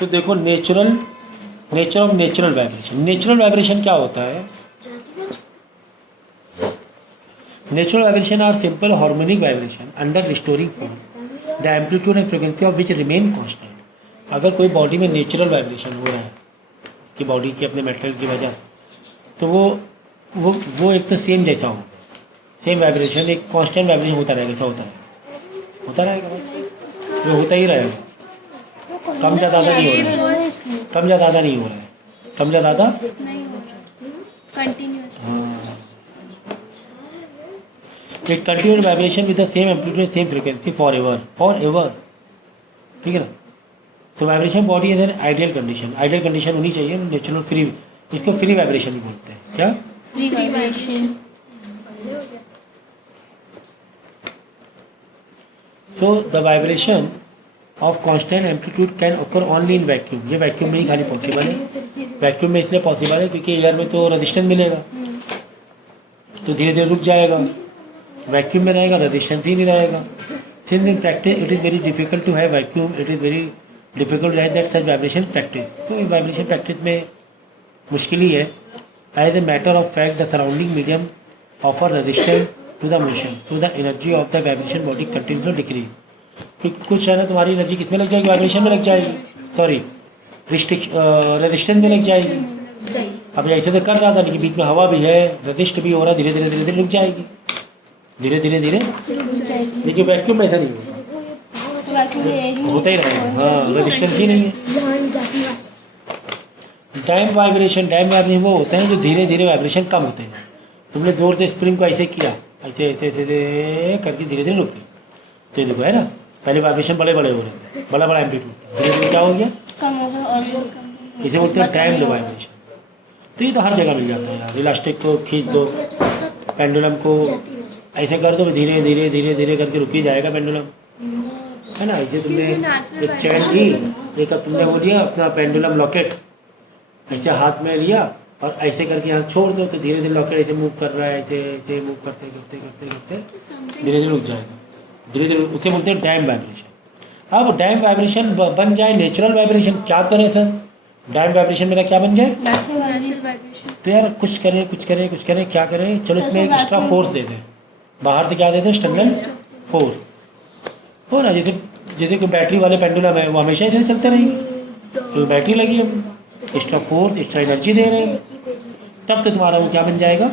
तो देखो nature of natural vibration. Natural vibration क्या होता है? Natural vibration are simple harmonic vibration under restoring force the amplitude and frequency of which remain constant. अगर कोई body में नेचुरल वाइब्रेशन हो रहा है उसकी बॉडी के अपने मेटेरियल की वजह से, तो वो एक तो सेम जैसा हो, सेम वाइब्रेशन, एक कांस्टेंट वाइब्रेशन होता रहेगा, ऐसा होता रहेगा, वो होता ही रहेगा। कम या ज़्यादा नहीं हो रहा है, कम या ज़्यादा नहीं हो रहा है, कम या ज़्यादा कंटिन्यूअस। हाँ, एक continued vibration with the same amplitude same frequency for ever, ठीक है ना। तो vibration body is an ideal condition होनी चाहिए, नेचुरल फ्री, इसको फ्री वाइब्रेशन भी बोलते हैं। क्या? Free vibration. So the vibration of constant amplitude can occur only in vacuum. ये वैक्यूम में ही खाली पॉसिबल है। वैक्यूम में इसलिए पॉसिबल है क्योंकि एयर में तो रेजिस्टेंस मिलेगा, तो धीरे धीरे रुक जाएगा। वैक्यूम में रहेगा, रेजिस्टेंस ही नहीं रहेगा। Since in practice it is very difficult to have vacuum, it is very difficult to have that such vibration practice. तो वाइब्रेशन प्रैक्टिस में मुश्किल ही है। As a matter of fact the surrounding medium offer resistance to the motion, so the energy of the vibration body continue to decrease. क्योंकि कुछ है ना, तुम्हारी एनर्जी किस में लग जाएगी? वाइब्रेशन में लग जाएगी, सॉरी रेजिस्टेंस में लग जाएगी। अब ऐसे तो कर रहा था, लेकिन बीच में हवा भी है, रेजिस्ट भी हो रहा है, धीरे धीरे रुक जाएगी, धीरे धीरे लेकिन वैक्यूम में ऐसा नहीं होता ही रहेगा। हाँ, रेजिस्टेंस ही नहीं है। डैम्प वाइब्रेशन वो होते हैं जो धीरे धीरे वाइब्रेशन कम होते हैं। तुमने जोर से स्प्रिंग को ऐसे किया, ऐसे ऐसे ऐसे करके धीरे धीरे रुक गई, तो देखो है ना, पहले वाइब्रेशन बड़े बड़े हो रहे थे, बड़ा बड़ा एम्पलीट्यूड, धीरे धीरे क्या हो गया? कम हो गया और कम। इसे बोलते हैं डैम्प्ड वाइब्रेशन। तो ये तो हर जगह मिल जाता है यार। इलास्टिक को खींच दो, पेंडुलम को ऐसे कर दो, धीरे धीरे धीरे धीरे करके रुक ही जाएगा पेंडुलम, है ना। ऐसे तुमने एक चैन ली, एक तुमने वो लिया अपना पेंडुलम लॉकेट, ऐसे हाथ में लिया और ऐसे करके यहाँ छोड़ दो, तो धीरे धीरे लॉकेट ऐसे मूव कर रहा है, ऐसे ऐसे मूव करते करते करते करते धीरे धीरे रुक जाएगा, धीरे धीरे। उसे बोलते हैं डैम्प वाइब्रेशन। अब डैम्प वाइब्रेशन बन जाए नेचुरल वाइब्रेशन, क्या करें सर? डैम्प वाइब्रेशन मेरा क्या बन जाए? Natural vibration. तो यार कुछ करें, क्या करें? चलो इसमें एक एक्स्ट्रा फोर्स दे दें, बाहर से क्या देते हैं? एक्सटर्नल फोर्स हो ना। जैसे कोई बैटरी वाले पेंडुलम है, वो हमेशा ऐसे चलते रहेंगे, तो बैटरी लगी है, एक्स्ट्रा फोर्स, एक्स्ट्रा एनर्जी दे रहे हैं, तब तो तुम्हारा वो क्या बन जाएगा?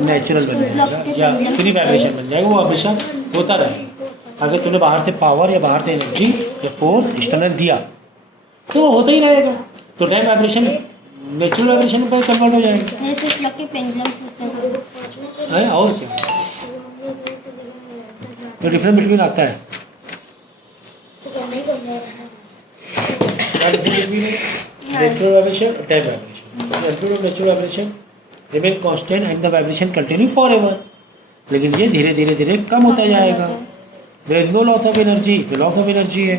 नेचुरल बन जाएगा या फ्री वाइब्रेशन बन जाएगा। वो हमेशा होता रहेगा। अगर तुमने बाहर से पावर या बाहर से एनर्जी या फोर्स एक्सटर्नल दिया तो वो होता ही रहेगा। तो डैम्प वाइब्रेशन नेचुरल वाइब्रेशन पर कन्वर्ट हो जाएगा। जैसे क्लॉक के पेंडुलम्स होते हैं। और क्या तो डिफरेंस बिटवीन आता है। Natural vibration, damp vibration. Natural vibration remain constant and the vibration continue for ever. लेकिन ये धीरे धीरे धीरे कम होता जाएगा। There is no loss of energy, loss of energy है,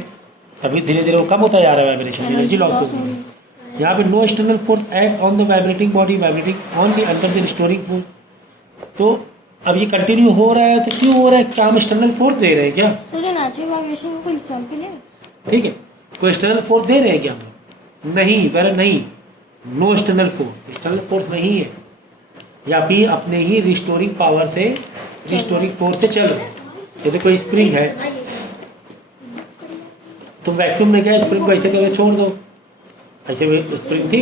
तभी धीरे धीरे वो कम होता जा रहा है वाइब्रेशन, एनर्जी लॉस हो रही है। यहाँ पे no external force act on the vibrating body, vibrating only under the restoring force. तो अब ये कंटिन्यू हो रहा है, तो क्यों हो रहा है? क्या हम एक्सटर्नल फोर्स दे रहे हैं क्या? नेचुरल वाइब्रेशन को कोई एग्जांपल है? ठीक है, कोई एक्सटर्नल फोर्स दे रहे हैं क्या हम लोग? नहीं, वेल नहीं, नो एक्सटर्नल फोर्स नहीं है। या फिर अपने ही रिस्टोरिंग पावर से, रिस्टोरिंग फोर्स से चल रहे हैं। जैसे कोई स्प्रिंग है, तो वैक्यूम में क्या, स्प्रिंग को ऐसे करके छोड़ दो, ऐसे स्प्रिंग थी,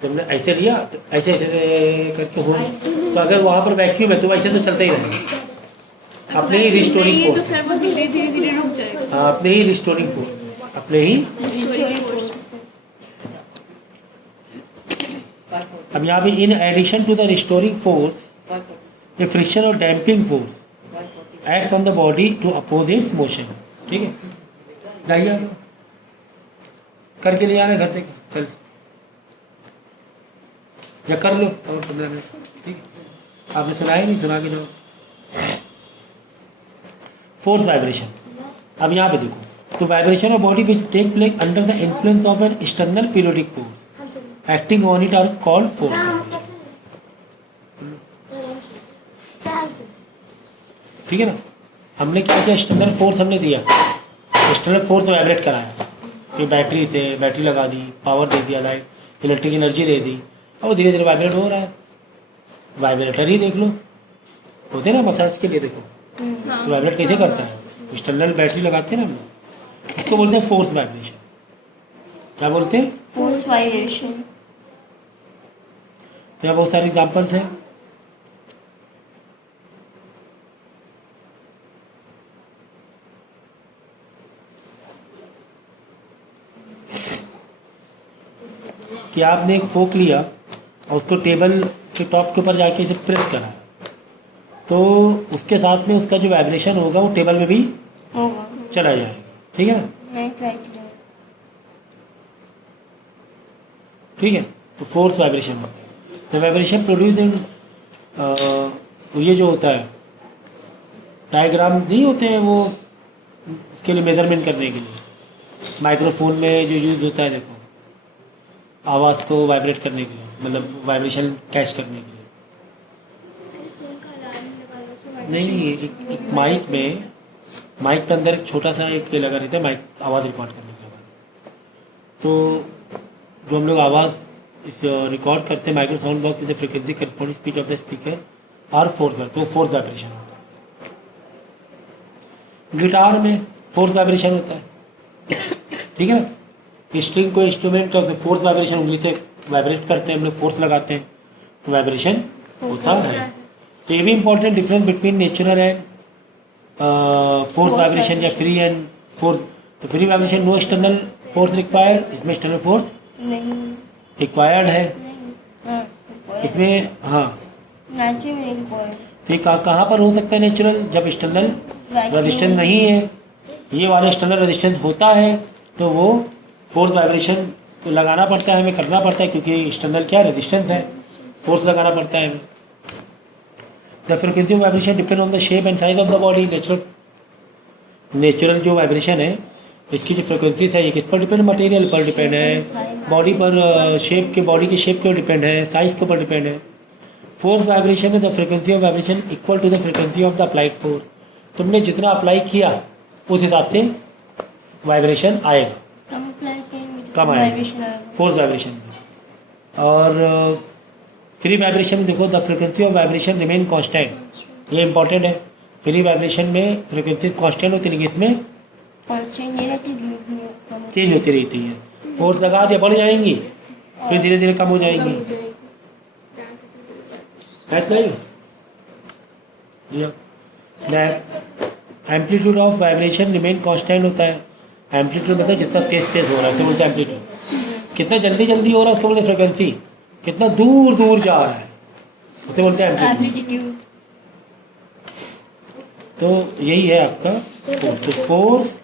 तुमने ऐसे लिया, तो ऐसे ऐसे करके हो, तो अगर वहाँ पर वैक्यूम है तो ऐसे तो चलता ही रहेगा। अपने ही रिस्टोरिंग फोर्स, धीरे धीरे रुक जाएगा। हाँ, अपने ही रिस्टोरिंग फोर्स, अपने ही। अब यहाँ पे in addition to the restoring force a friction और damping force acts on the body to oppose its motion. ठीक है, जाइए आप करके ले आए घर से, चल या कर लो और 15 मिनट। ठीक है, आपने सुना ही नहीं, सुना के जाओ। Force vibration. अब यहाँ पे देखो, तो vibration of body which take place under the influence of an external periodic force acting on it are called force. ठीक है ना, हमने क्या किया? एक्सटर्नल फोर्स हमने दिया, एक्सटर्नल फोर्स वाइब्रेट कराया, कि बैटरी लगा दी, पावर दे दिया, लाइट इलेक्ट्रिक एनर्जी दे दी, और वो धीरे धीरे वाइब्रेट हो रहा है। वाइब्रेटर ही देख लो, होते ना मसाज के लिए, देखो तो वाइब्रेट कैसे करता है, एक्सटर्नल बैटरी लगाते हैं ना हम लोग, इसको बोलते हैं फोर्स वाइब्रेशन। क्या बोलते हैं? Force vibration. तो यहाँ बहुत सारे एग्जाम्पल्स हैं। कि आपने एक फोक लिया और उसको टेबल के टॉप के ऊपर जाके इसे प्रेस करा, तो उसके साथ में उसका जो वाइब्रेशन होगा वो टेबल में भी होगा। चला जाएगा, ठीक है ना? मैं ट्राई किया। ठीक है, तो फोर्स वाइब्रेशन होता है। तो वाइब्रेशन प्रोड्यूस इन ये जो होता है, डायग्राम नहीं होते हैं वो, उसके लिए मेजरमेंट करने के लिए माइक्रोफोन में जो यूज़ होता है, देखो आवाज़ को वाइब्रेट करने के लिए, मतलब वाइब्रेशन कैच करने के लिए। नहीं, एक माइक के अंदर एक छोटा सा एक लगा रहता है, माइक आवाज़ रिकॉर्ड करने के लिए। तो जो हम लोग आवाज़ इस रिकॉर्ड करते हैं, micro sound box with the frequency corresponding speech of the speaker और फोर्स करते हैं, तो फोर्स वाइब्रेशन होता है। गिटार में फोर्स वाइब्रेशन होता है, ठीक है ना? स्ट्रिंग को इंस्ट्रूमेंट ऑफ फोर्स वाइब्रेशन, उंगली से वाइब्रेट करते हैं हम लोग, फोर्स लगाते हैं तो वाइब्रेशन होता है। तो ये भी important difference between natural and force vibration या फ्री एंड फोर्स। तो free vibration no external force required, इसमें एक्सटर्नल फोर्स नहीं रिक्वायर्ड है। हाँ, इसमें हाँ, नेचुरल रिक्वायर्ड। तो ये कहाँ पर हो सकता है नेचुरल? जब एक्सटर्नल रेजिस्टेंस नहीं है। ये वाला एक्सटर्नल रेजिस्टेंस होता है तो वो फोर्स वाइब्रेशन को लगाना पड़ता है, हमें करना पड़ता है, क्योंकि एक्सटर्नल क्या रेजिस्टेंस है, फोर्स लगाना पड़ता है हमें। The frequency of vibration depend on the shape and size of the body. Natural जो वाइब्रेशन है, इसकी जो फ्रिक्वेंसी है, ये किस पर डिपेंड? मटेरियल पर डिपेंड है, बॉडी पर, शेप के, बॉडी के शेप के ऊपर डिपेंड है, साइज के ऊपर डिपेंड है। फोर्स वाइब्रेशन में the frequency of vibration equal to the frequency of the applied force. तुमने जितना अप्लाई किया उस हिसाब से वाइब्रेशन आएगा, कम आएगा फोर्स वाइब्रेशन में। और फ्री वाइब्रेशन में देखो, the frequency of vibration remain constant. ये इंपॉर्टेंट है, फ्री वाइब्रेशन में फ्रिक्वेंसी कांस्टेंट होती है, इसमें कांस्टेंट नहीं रहती, चेंज होती रहती है। फोर्स लगा दिया, बढ़ जाएंगी, फिर धीरे धीरे कम हो जाएंगी। Amplitude of vibration remain constant होता है। एम्पलीट्यूड मतलब जितना तेज तेज हो रहा है उसे बोलते हैं एम्पलीट्यूड। कितना जल्दी जल्दी हो रहा है उसको बोलते हैं फ्रिक्वेंसी। कितना दूर दूर जा रहा है उसे बोलते हैं एम्पलीट्यूड। तो यही है आपका force,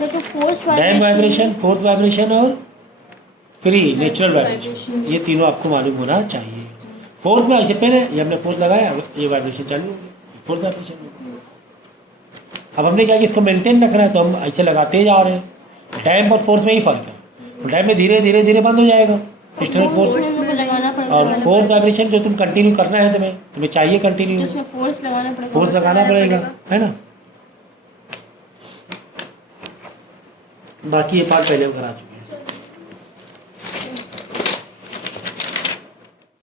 dam vibration, force vibration और फ्री नेचुरल वाइब्रेशन, ये तीनों आपको मालूम होना चाहिए। फोर्स में ऐसे पहले ये हमने फोर्स लगाया, ये वाइब्रेशन चालू हो गई, फोर्स वाइब्रेशन। अब हमने क्या कि इसको मेंटेन रखना है, तो हम ऐसे लगाते जा रहे हैं। डैम और फोर्स में ही फर्क है। डैम में धीरे धीरे धीरे बंद हो जाएगा एक्सटर्नल फोर्स, और फोर्स वाइब्रेशन जो तुम कंटिन्यू करना है, तुम्हें चाहिए कंटिन्यू, फोर्स लगाना पड़ेगा, है ना? बाकी ये पार्ट पहले हम करा चुके हैं।